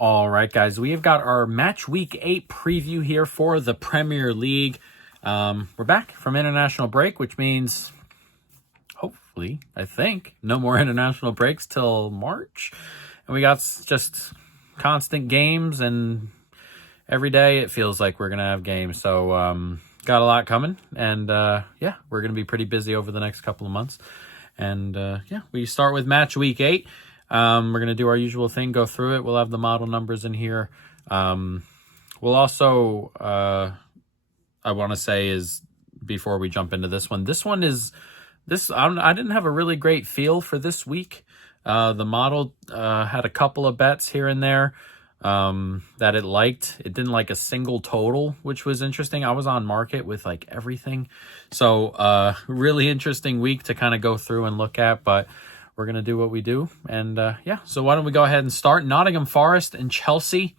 All right, guys, we have got our Match Week 8 preview here for the Premier League. We're back from international break, which means, hopefully, I think, no more international breaks till March. And we got just constant games, and every day it feels like we're going to have games. So, got a lot coming, and yeah, we're going to be pretty busy over the next couple of months. And yeah, we start with Match Week 8. We're going to do our usual thing, go through it. We'll have the model numbers in here. We'll also, I want to say is, before we jump into this one is, I didn't have a really great feel for this week. The model had a couple of bets here and there that it liked. It didn't like a single total, which was interesting. I was on market with like everything. So really interesting week to kind of go through and look at, but we're going to do what we do. And yeah, so why don't we go ahead and start. Nottingham Forest and Chelsea.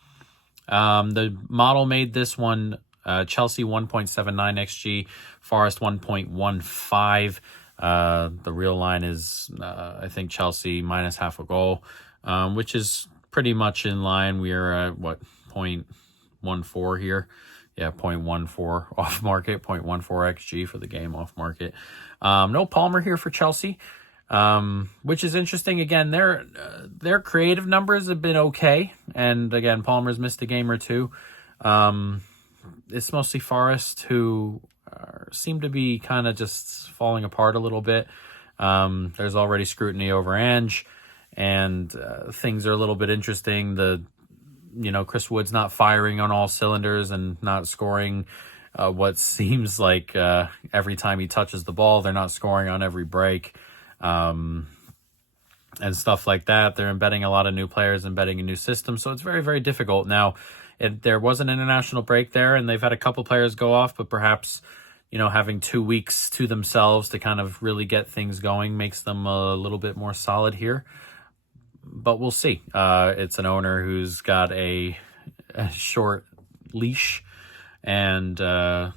The model made this one Chelsea 1.79 XG, Forest 1.15. The real line is, I think, Chelsea minus half a goal, which is pretty much in line. We are at, what, 0.14 here? Yeah, 0.14 off market, 0.14 XG for the game off market. No Palmer here for Chelsea. Which is interesting. Again, their creative numbers have been okay, and again, Palmer's missed a game or two. It's mostly Forest who seem to be kind of just falling apart a little bit. There's already scrutiny over Ange, and things are a little bit interesting. Chris Wood's not firing on all cylinders and not scoring what seems like every time he touches the ball. They're not scoring on every break. And stuff like that. They're embedding a lot of new players, embedding a new system, so it's very, very difficult. Now, there was an international break there, and they've had a couple players go off, but perhaps, having 2 weeks to themselves to kind of really get things going makes them a little bit more solid here. But we'll see. It's an owner who's got a short leash and a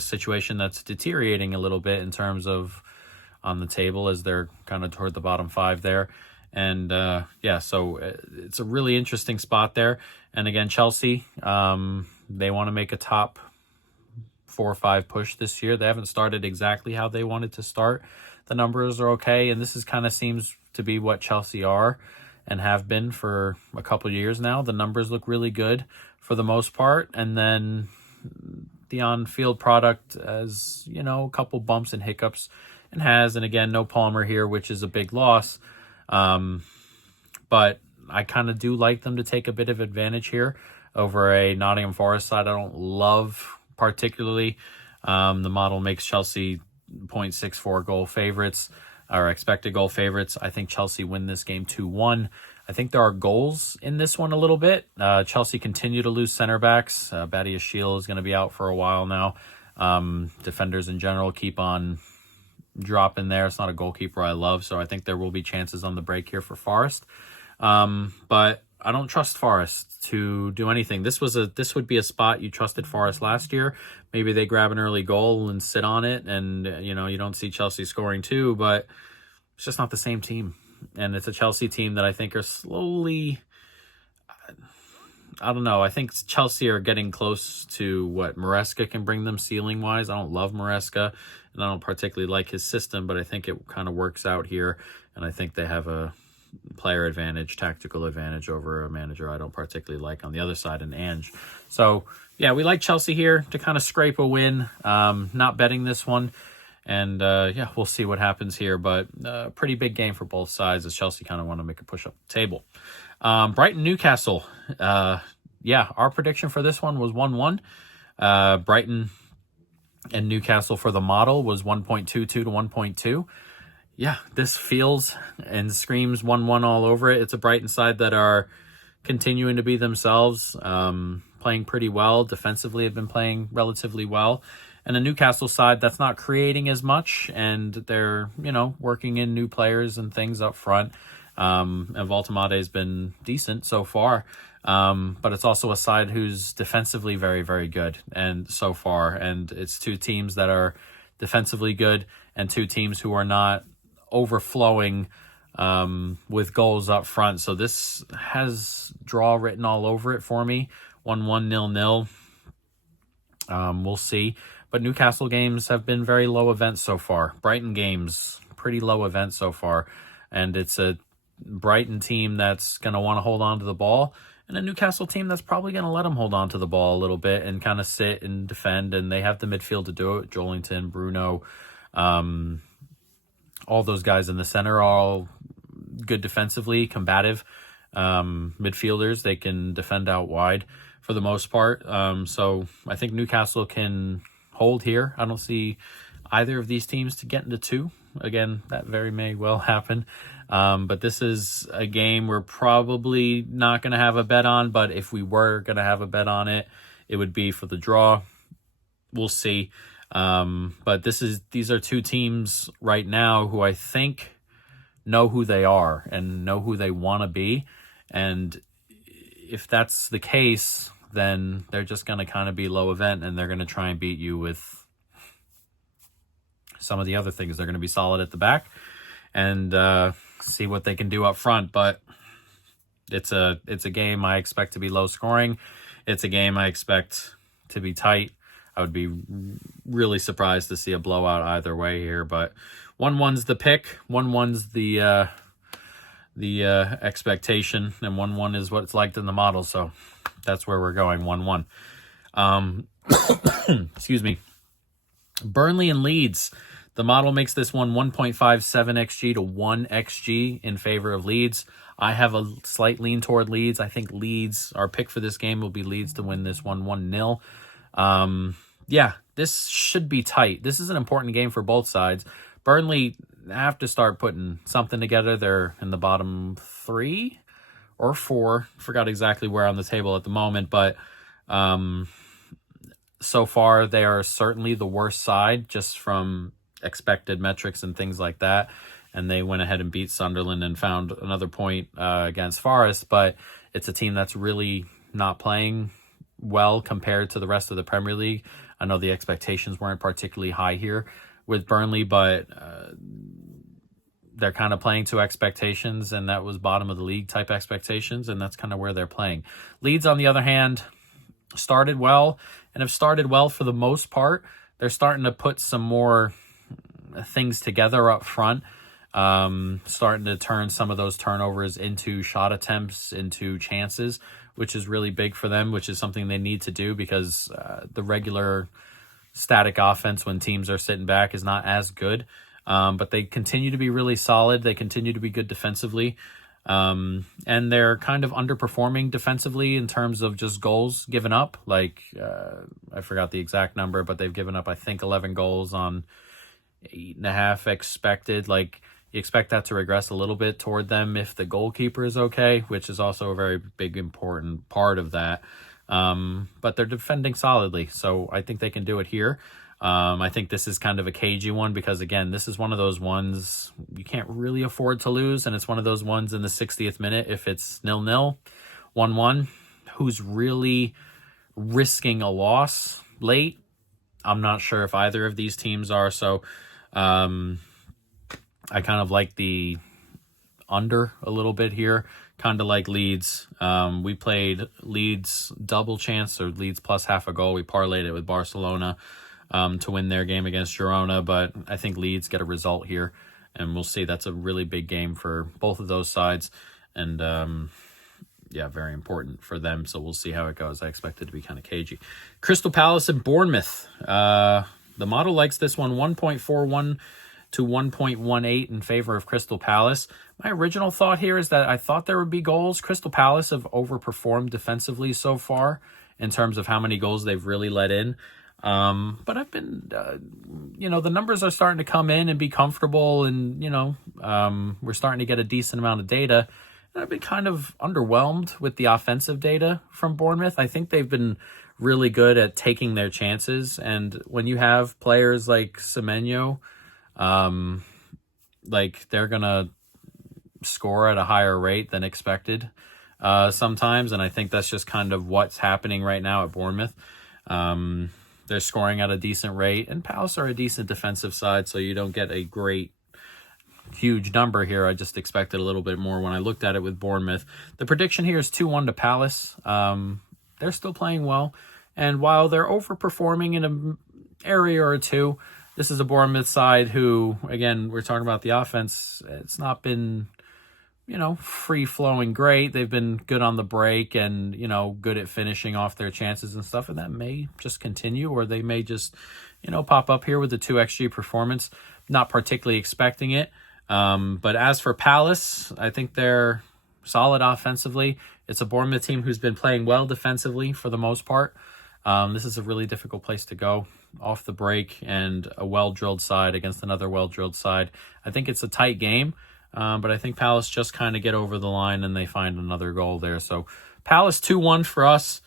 situation that's deteriorating a little bit in terms of on the table, as they're kind of toward the bottom 5 there. And yeah, so it's a really interesting spot there. And again, Chelsea, they want to make a top 4 or 5 push this year. They haven't started exactly how they wanted to start. The numbers are okay, and this is kind of seems to be what Chelsea are and have been for a couple of years now. The numbers look really good for the most part, and then the on-field product, as a couple bumps and hiccups, and again, no Palmer here, which is a big loss. But I kind of do like them to take a bit of advantage here over a Nottingham Forest side I don't love particularly. The model makes Chelsea 0.64 goal favorites, or expected goal favorites. I think Chelsea win this game 2-1. I think there are goals in this one a little bit. Chelsea continue to lose center backs. Badiashile is going to be out for a while now. Defenders in general keep on drop in there. It's not a goalkeeper I love, so I think there will be chances on the break here for Forest. But I don't trust Forest to do anything. This would be a spot you trusted Forest last year. Maybe they grab an early goal and sit on it, and you don't see Chelsea scoring too, but it's just not the same team. And it's a Chelsea team that I think are slowly, I don't know. I think Chelsea are getting close to what Maresca can bring them ceiling-wise. I don't love Maresca, and I don't particularly like his system, but I think it kind of works out here, and I think they have a player advantage, tactical advantage over a manager I don't particularly like on the other side, in Ange. So, yeah, we like Chelsea here to kind of scrape a win. Not betting this one, and yeah, we'll see what happens here, but pretty big game for both sides as Chelsea kind of want to make a push up the table. Brighton-Newcastle. Yeah, our prediction for this one was 1-1. Brighton and Newcastle for the model was 1.22 to 1.2. Yeah, this feels and screams 1-1 all over it. It's a Brighton side that are continuing to be themselves, playing pretty well. Defensively have been playing relatively well. And a Newcastle side that's not creating as much, and they're, working in new players and things up front. And Voltemade has been decent so far. But it's also a side who's defensively very, very good and so far. And it's two teams that are defensively good and two teams who are not overflowing with goals up front. So this has draw written all over it for me. 1-1, 0-0. We'll see. But Newcastle games have been very low events so far. Brighton games, pretty low events so far. And it's a Brighton team that's going to want to hold on to the ball, and a Newcastle team that's probably going to let them hold on to the ball a little bit and kind of sit and defend, and they have the midfield to do it. Joelinton, Bruno, all those guys in the center are all good defensively, combative midfielders. They can defend out wide for the most part. So I think Newcastle can hold here. I don't see either of these teams to get into two. Again, that very may well happen. But this is a game we're probably not going to have a bet on. But if we were going to have a bet on it, it would be for the draw. We'll see. But these are two teams right now who I think know who they are and know who they want to be. And if that's the case, then they're just going to kind of be low event, and they're going to try and beat you with some of the other things. They're going to be solid at the back and see what they can do up front. But it's a game I expect to be low scoring. It's a game I expect to be tight. I would be really surprised to see a blowout either way here. But 1-1's the pick. 1-1's the expectation, and 1-1 is what it's liked in the model. So that's where we're going. 1-1. Excuse me. Burnley and Leeds. The model makes this one 1.57 XG to 1 XG in favor of Leeds. I have a slight lean toward Leeds. I think Leeds, our pick for this game will be Leeds to win this one 1-0. Yeah, this should be tight. This is an important game for both sides. Burnley have to start putting something together. They're in the bottom 3 or 4. Forgot exactly where on the table at the moment, but so far they are certainly the worst side just from expected metrics and things like that. And they went ahead and beat Sunderland and found another point against Forest, but it's a team that's really not playing well compared to the rest of the Premier League. I know the expectations weren't particularly high here with Burnley, but they're kind of playing to expectations, and that was bottom of the league type expectations, and that's kind of where they're playing. Leeds, on the other hand, started well and have started well for the most part. They're starting to put some more things together up front, starting to turn some of those turnovers into shot attempts, into chances, which is really big for them, which is something they need to do because the regular static offense when teams are sitting back is not as good. But they continue to be really solid. They continue to be good defensively. And they're kind of underperforming defensively in terms of just goals given up. Like, I forgot the exact number, but they've given up, I think, 11 goals on 8.5 expected. Like, you expect that to regress a little bit toward them if the goalkeeper is okay, which is also a very big, important part of that. But they're defending solidly, so I think they can do it here. I think this is kind of a cagey one because, again, this is one of those ones you can't really afford to lose, and it's one of those ones in the 60th minute, if it's 0-0, 1-1, who's really risking a loss late? I'm not sure if either of these teams are, so I kind of like the under a little bit here, kind of like Leeds. We played Leeds double chance, or Leeds plus half a goal. We parlayed it with Barcelona to win their game against Girona, but I think Leeds get a result here, and we'll see. That's a really big game for both of those sides, and yeah, very important for them, so we'll see how it goes. I expect it to be kind of cagey. Crystal Palace and Bournemouth. The model likes this one 1.41 to 1.18 in favor of Crystal Palace. My original thought here is that I thought there would be goals. Crystal Palace have overperformed defensively so far in terms of how many goals they've really let in. But I've been, the numbers are starting to come in and be comfortable, and, we're starting to get a decent amount of data. And I've been kind of underwhelmed with the offensive data from Bournemouth. I think they've been really good at taking their chances. And when you have players like Semenyo, they're going to score at a higher rate than expected sometimes. And I think that's just kind of what's happening right now at Bournemouth. They're scoring at a decent rate, and Palace are a decent defensive side, so you don't get a great huge number here. I just expected a little bit more when I looked at it with Bournemouth. The prediction here is 2-1 to Palace. They're still playing well. And while they're overperforming in an area or two, this is a Bournemouth side who, again, we're talking about the offense. It's not been, free-flowing great. They've been good on the break and, good at finishing off their chances and stuff. And that may just continue, or they may just, pop up here with the 2 XG performance. Not particularly expecting it. But as for Palace, I think they're solid offensively. It's a Bournemouth team who's been playing well defensively for the most part. This is a really difficult place to go off the break and a well-drilled side against another well-drilled side. I think it's a tight game, but I think Palace just kind of get over the line and they find another goal there. So Palace 2-1 for us.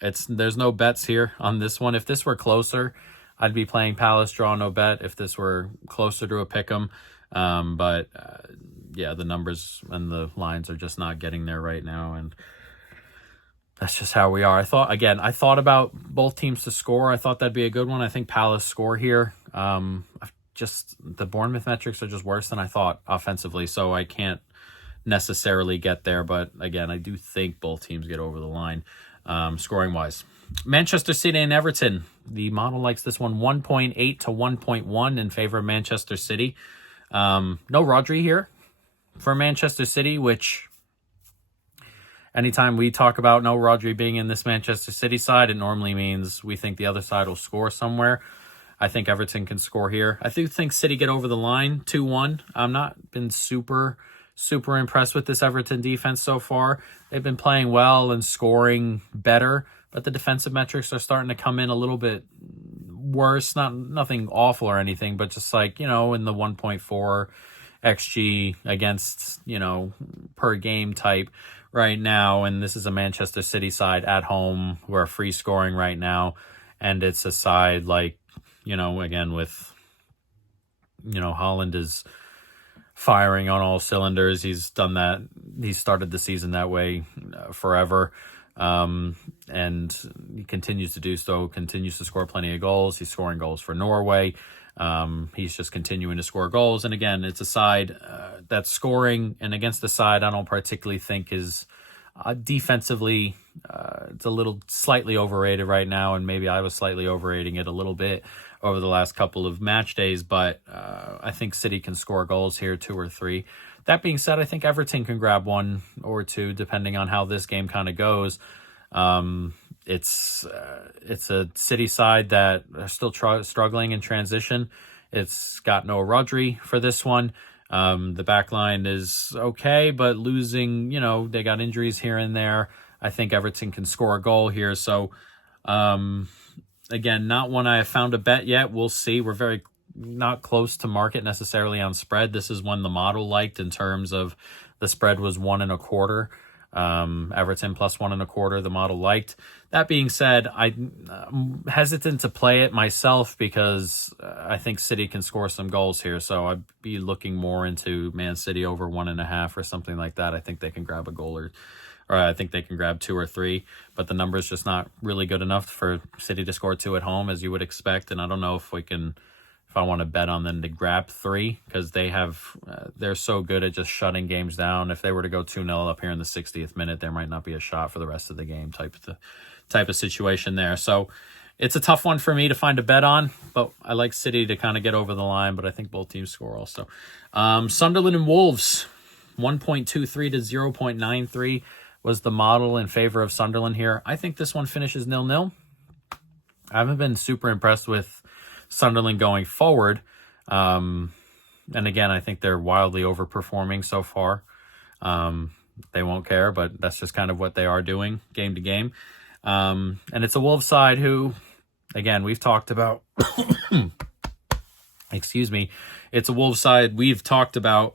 There's no bets here on this one. If this were closer, I'd be playing Palace draw no bet if this were closer to a pick'em. But the numbers and the lines are just not getting there right now, and that's just how we are. I thought about both teams to score. I thought that'd be a good one. I think Palace score here. The Bournemouth metrics are just worse than I thought offensively, so I can't necessarily get there. But again, I do think both teams get over the line scoring wise. Manchester City and Everton. The model likes this one 1.8 to 1.1 in favor of Manchester City. No Rodri here for Manchester City, which anytime we talk about no Rodri being in this Manchester City side, it normally means we think the other side will score somewhere. I think Everton can score here. I do think City get over the line 2-1. I'm not been super impressed with this Everton defense so far. They've been playing well and scoring better, but the defensive metrics are starting to come in a little bit worse. Nothing awful or anything, but just in the 1.4 XG against, per game type right now. And this is a Manchester City side at home who are free scoring right now. And it's a side again with, Haaland is firing on all cylinders. He's done that. He started the season that way forever. And he continues to do so, continues to score plenty of goals. He's scoring goals for Norway. He's just continuing to score goals. And again, it's a side that's scoring, and against the side I don't particularly think is defensively, it's a little slightly overrated right now, and maybe I was slightly overrating it a little bit over the last couple of match days, but I think City can score goals here, 2 or 3. That being said, I think Everton can grab 1 or 2 depending on how this game kind of goes. It's a City side that are still struggling in transition. It's got no Rodri for this one. The back line is okay, but losing, they got injuries here and there. I think Everton can score a goal here. So, again, not one I have found a bet yet. We'll see. We're very not close to market necessarily on spread. This is one the model liked in terms of the spread was 1.25. Everton plus 1.25 the model liked. That being said, I'm hesitant to play it myself because I think City can score some goals here, so I'd be looking more into Man City over 1.5 or something like that. I think they can grab a goal or I think they can grab 2 or 3, but the number's just not really good enough for City to score 2 at home as you would expect, and I don't know if I want to bet on them to grab 3 because they're so good at just shutting games down. If they were to go 2-0 up here in the 60th minute, there might not be a shot for the rest of the game type of situation there. So it's a tough one for me to find a bet on, but I like City to kind of get over the line, but I think both teams score also. Sunderland and Wolves, 1.23 to 0.93 was the model in favor of Sunderland here. I think this one finishes 0-0. I haven't been super impressed with Sunderland going forward. And again, I think they're wildly overperforming so far. They won't care, but that's just kind of what they are doing game to game. And it's a Wolves side who, again, we've talked about, excuse me, it's a Wolves side we've talked about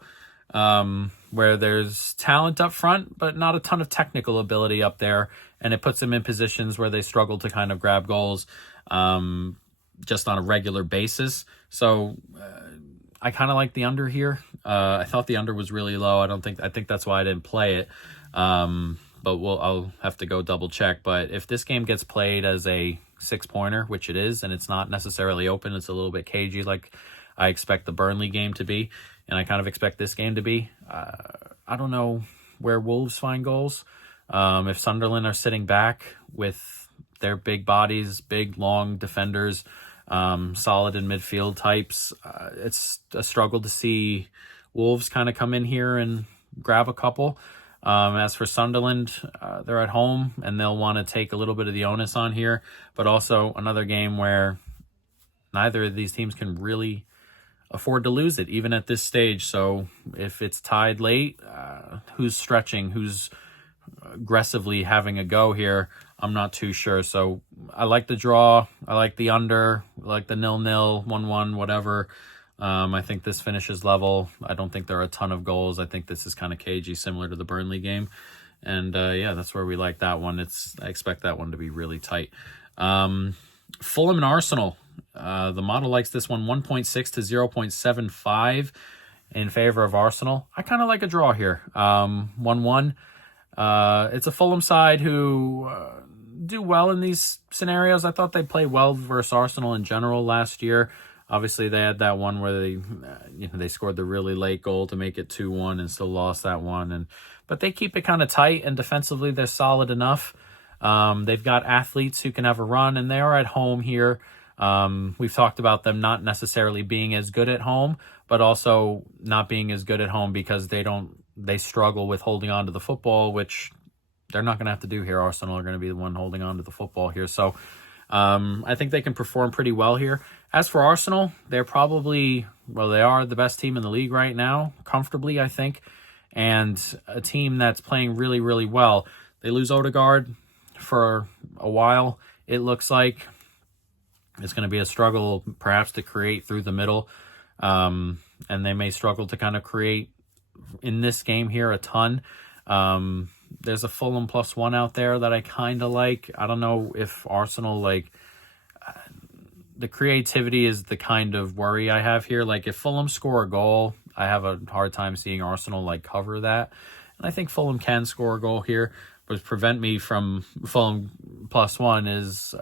where there's talent up front, but not a ton of technical ability up there. And it puts them in positions where they struggle to kind of grab goals just on a regular basis. So I kind of like the under here. I thought the under was really low. I think that's why I didn't play it. But I'll have to go double check. But if this game gets played as a 6-pointer, which it is, and it's not necessarily open, it's a little bit cagey like I expect the Burnley game to be, and I kind of expect this game to be. I don't know where Wolves find goals. If Sunderland are sitting back with their big bodies, big, long defenders, solid in midfield types, it's a struggle to see Wolves kind of come in here and grab a couple. As for Sunderland, they're at home and they'll want to take a little bit of the onus on here, but also another game where neither of these teams can really afford to lose it, even at this stage. So if it's tied late, who's stretching, who's aggressively having a go here, I'm not too sure. So I like the draw, I like the under, I like the 0-0, 1-1, whatever. I think this finishes level. I don't think there are a ton of goals. I think this is kind of cagey, similar to the Burnley game. And yeah, that's where we like that one. I expect that one to be really tight. Fulham and Arsenal. The model likes this one 1.6 to 0.75 in favor of Arsenal. I kind of like a draw here. 1-1. It's a Fulham side who do well in these scenarios. I thought they played well versus Arsenal in general last year. Obviously, they had that one where they scored the really late goal to make it 2-1 and still lost that one. But they keep it kind of tight, and defensively they're solid enough. They've got athletes who can have a run, and they are at home here. We've talked about them not necessarily being as good at home, but also not being as good at home because they struggle with holding on to the football, which they're not going to have to do here. Arsenal are going to be the one holding on to the football here. So I think they can perform pretty well here. As for Arsenal, they are the best team in the league right now, comfortably, I think, and a team that's playing really, really well. They lose Odegaard for a while. It looks like it's going to be a struggle perhaps to create through the middle, and they may struggle to kind of create in this game here a ton. There's a Fulham +1 out there that I kind of like. I don't know if Arsenal, the creativity is the kind of worry I have here. Like, if Fulham score a goal, I have a hard time seeing Arsenal, cover that. And I think Fulham can score a goal here. But prevent me from Fulham +1 is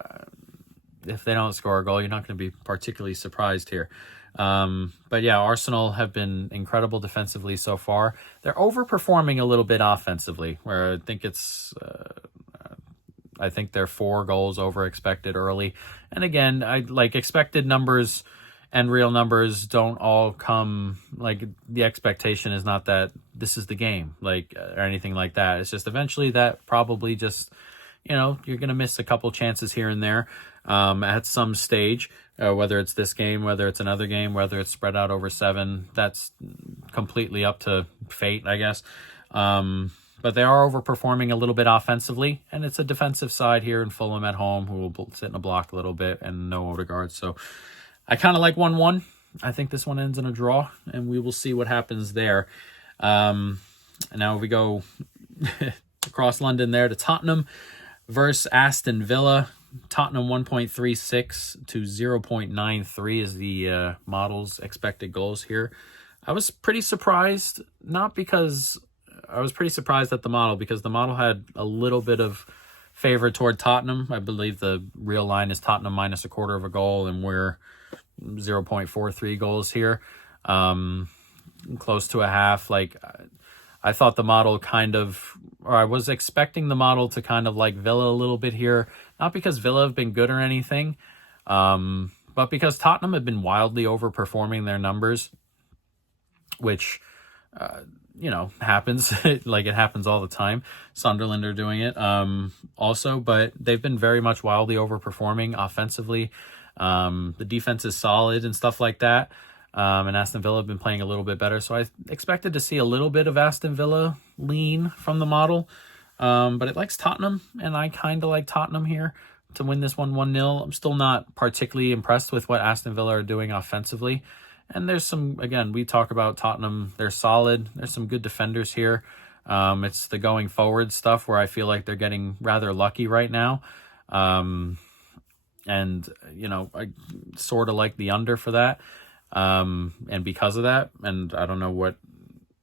if they don't score a goal, you're not going to be particularly surprised here. But yeah, Arsenal have been incredible defensively so far. They're overperforming a little bit offensively, where I think they're 4 goals over expected early. And again, expected numbers and real numbers don't all come, the expectation is not that this is the game, or anything like that. It's just eventually that probably just, you're going to miss a couple chances here and there at some stage, whether it's this game, whether it's another game, whether it's spread out over 7, that's completely up to fate, I guess. But they are overperforming a little bit offensively, and it's a defensive side here in Fulham at home who will sit in a block a little bit and no Odegaard. So I kind of like 1-1. I think this one ends in a draw, and we will see what happens there. And now we go across London there to Tottenham versus Aston Villa. Tottenham 1.36 to 0.93 is the model's expected goals here. I was pretty surprised, I was pretty surprised at the model because the model had a little bit of favor toward Tottenham. I believe the real line is Tottenham minus a quarter of a goal, and we're 0.43 goals here. Close to a half. I thought the model I was expecting the model to kind of like Villa a little bit here. Not because Villa have been good or anything, but because Tottenham have been wildly overperforming their numbers, which, happens. It happens all the time. Sunderland are doing it also, but they've been very much wildly overperforming offensively. The defense is solid and stuff like that. And Aston Villa have been playing a little bit better. So I expected to see a little bit of Aston Villa lean from the model. But it likes Tottenham, and I kind of like Tottenham here to win this one 1-0. I'm still not particularly impressed with what Aston Villa are doing offensively. And there's some, again, we talk about Tottenham, they're solid. There's some good defenders here. It's the going forward stuff where I feel like they're getting rather lucky right now. And, I sort of like the under for that. And because of that, and I don't know what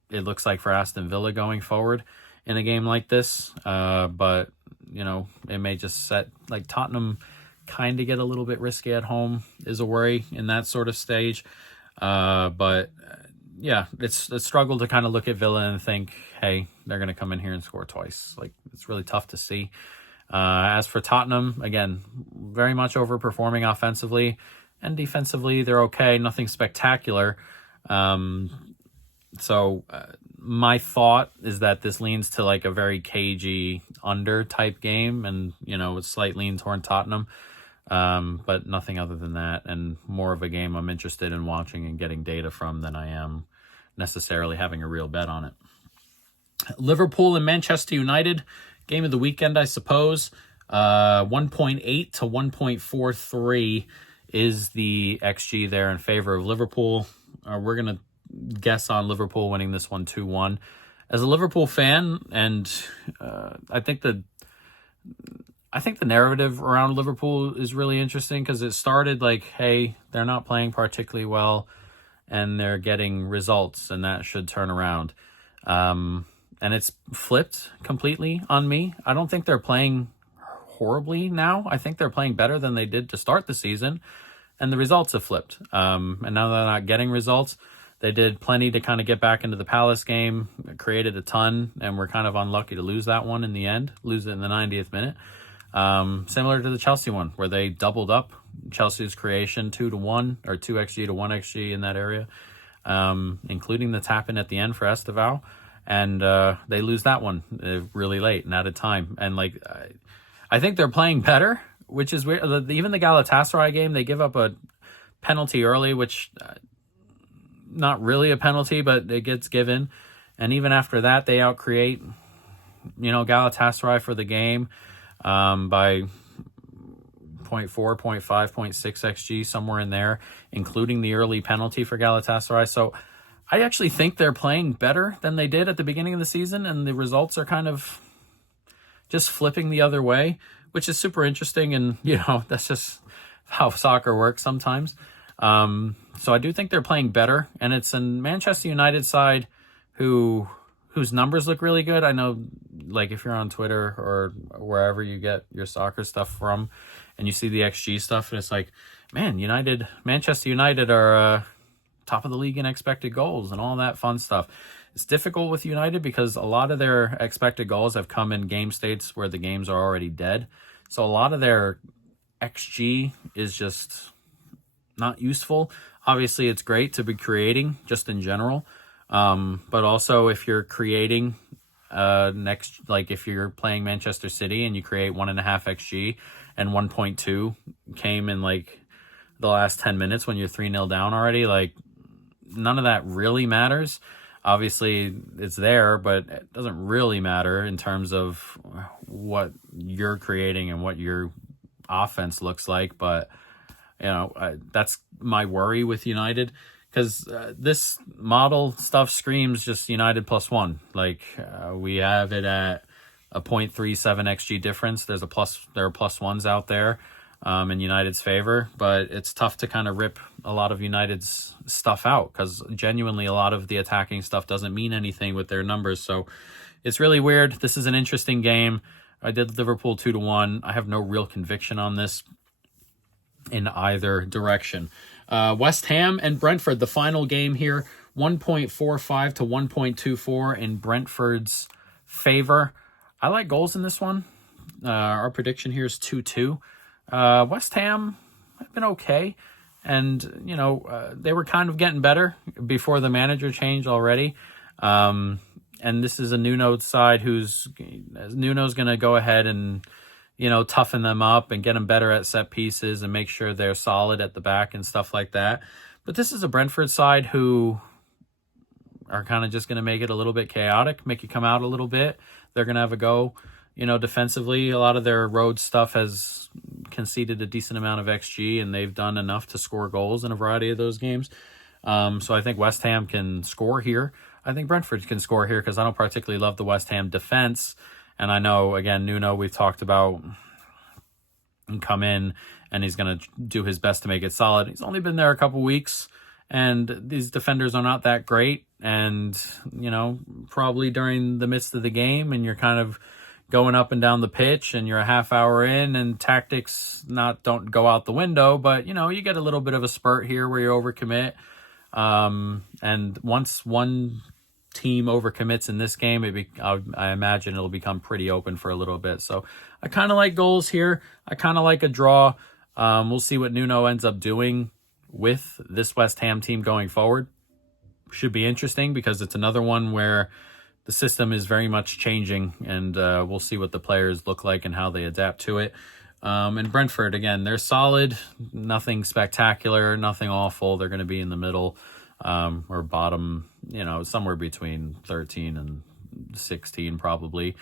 it looks like for Aston Villa going forward in a game like this. But, it may just set, Tottenham kind of get a little bit risky at home is a worry in that sort of stage. But yeah, it's a struggle to kind of look at Villa and think, hey, they're going to come in here and score twice. Like, it's really tough to see. As for Tottenham, again, very much overperforming offensively, and defensively they're okay, nothing spectacular. So my thought is that this leans to like a very cagey under type game, and a slight lean toward Tottenham, but nothing other than that, and more of a game I'm interested in watching and getting data from than I am necessarily having a real bet on it. Liverpool and Manchester United, game of the weekend, I suppose. 1.8 to 1.43 is the XG there in favor of Liverpool. We're going to guess on Liverpool winning this one 2-1. As a Liverpool fan, and I think the narrative around Liverpool is really interesting, because it started like, hey, they're not playing particularly well and they're getting results, and that should turn around. And it's flipped completely on me. I don't think they're playing horribly now. I think they're playing better than they did to start the season, and the results have flipped. And now they're not getting results. They did plenty to kind of get back into the Palace game, created a ton, and were kind of unlucky to lose that one in the end, lose it in the 90th minute. Similar to the Chelsea one, where they doubled up Chelsea's creation 2-1 or 2 XG to 1 XG in that area, including the tap in at the end for Estevao. And they lose that one really late and out of time. And like, I think they're playing better, which is weird. Even the Galatasaray game, they give up a penalty early, which not really a penalty, but it gets given. And even after that, they outcreate, Galatasaray for the game by 0.4, 0.5, 0.6 XG, somewhere in there, including the early penalty for Galatasaray. So I actually think they're playing better than they did at the beginning of the season, and the results are kind of just flipping the other way, which is super interesting. And, that's just how soccer works sometimes. So I do think they're playing better, and it's a Manchester United side whose numbers look really good. I know, like, if you're on Twitter or wherever you get your soccer stuff from, and you see the XG stuff, and it's like, man, Manchester United are top of the league in expected goals and all that fun stuff. It's difficult with United because a lot of their expected goals have come in game states where the games are already dead. So a lot of their XG is just not useful. Obviously, it's great to be creating just in general. But also if you're creating if you're playing Manchester City and you create 1.5 XG and 1.2 came in like the last 10 minutes when you're 3-0 down already, like none of that really matters. Obviously it's there, but it doesn't really matter in terms of what you're creating and what your offense looks like. But that's my worry with United, because this model stuff screams just United +1. Like we have it at a 0.37 XG difference. There are +1s out there in United's favor, but it's tough to kind of rip a lot of United's stuff out, because genuinely a lot of the attacking stuff doesn't mean anything with their numbers. So it's really weird. This is an interesting game. I did Liverpool 2-1. I have no real conviction on this in either direction. West Ham and Brentford, the final game here, 1.45 to 1.24 in Brentford's favor. I like goals in this one. Our prediction here is 2-2. West Ham have been okay, and they were kind of getting better before the manager change already. And this is a Nuno side Nuno's going to go ahead and toughen them up and get them better at set pieces and make sure they're solid at the back and stuff like that. But this is a Brentford side who are kind of just going to make it a little bit chaotic, make you come out a little bit. They're going to have a go, defensively. A lot of their road stuff has conceded a decent amount of XG, and they've done enough to score goals in a variety of those games. So I think West Ham can score here. I think Brentford can score here because I don't particularly love the West Ham defense. And I know, again, Nuno, we've talked about, and come in and he's going to do his best to make it solid. He's only been there a couple weeks, and these defenders are not that great. And, probably during the midst of the game, and you're kind of going up and down the pitch and you're a half hour in, and tactics don't go out the window, but, you get a little bit of a spurt here where you overcommit. And once one team overcommits in this game, I imagine it'll become pretty open for a little bit. So I kind of like goals here. I kind of like a draw. We'll see what Nuno ends up doing with this West Ham team going forward. Should be interesting because it's another one where the system is very much changing, and we'll see what the players look like and how they adapt to it. And Brentford, again, they're solid, nothing spectacular, nothing awful. They're going to be in the middle or bottom, somewhere between 13 and 16 probably.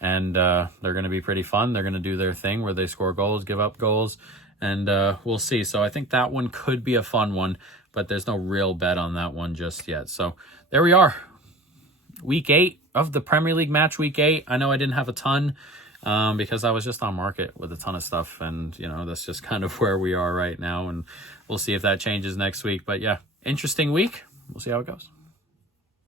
And they're going to be pretty fun. They're going to do their thing where they score goals, give up goals, and we'll see. So I think that one could be a fun one, but there's no real bet on that one just yet. So there we are. Week 8 of the Premier League match, week 8. I know I didn't have a ton because I was just on market with a ton of stuff. And, that's just kind of where we are right now. And we'll see if that changes next week. But, yeah, interesting week. We'll see how it goes.